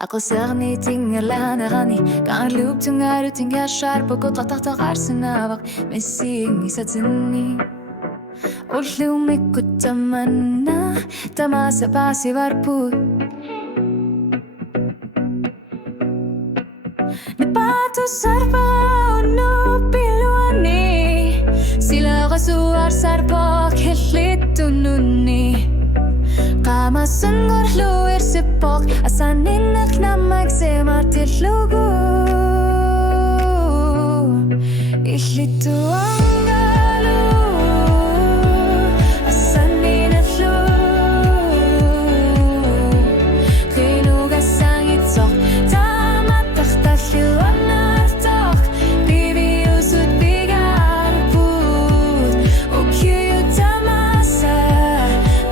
Ako sirni tinggalanarani Kangalub tungaru tingashar Poko tataktakar sinawak Messing isa tinni Ulumikot taman na Tamasa pasivarput Nipato sarpa no piluani Sila kasuar sarpa Kelito nuni Kamasan gorluir sipok Asanin na magsimar tilugu Ihlito ang galo Asanin at lu Kinugas ang itok Tamatak-takliwan na tok Bibiusut bigarput Ukiyo tamasa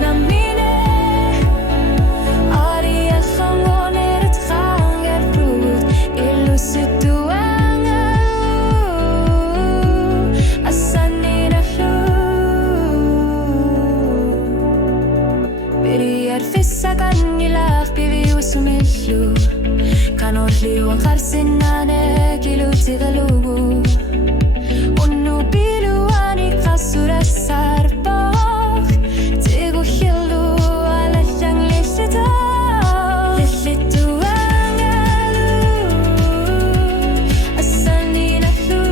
Namine Ari al khangoner at khangarput Ilusit duang Asanin at lu Biriyar fissakan nilak Bibiusumillu Kanotliwan karsinane kiluti galugu Unnu biluani kasura sarpak Tigu hilu alayang lillita Lillitu angalu Asanin atlu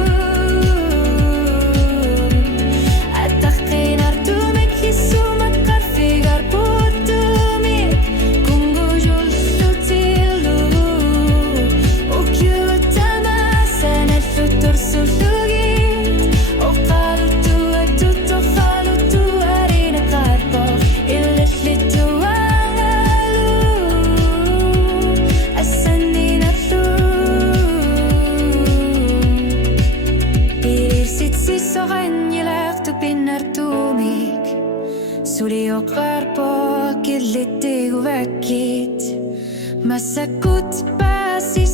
Atakin artumik hisumat karfigar putumik Kunggu jullu tilu Tursulugit O qalutu agtutu qalutu arina qarbo Illitu angalu Asanin atlu Irirsit sisoqan yilaqtu pinartumik Suri o qarbo Illitigu vakit Masakut basi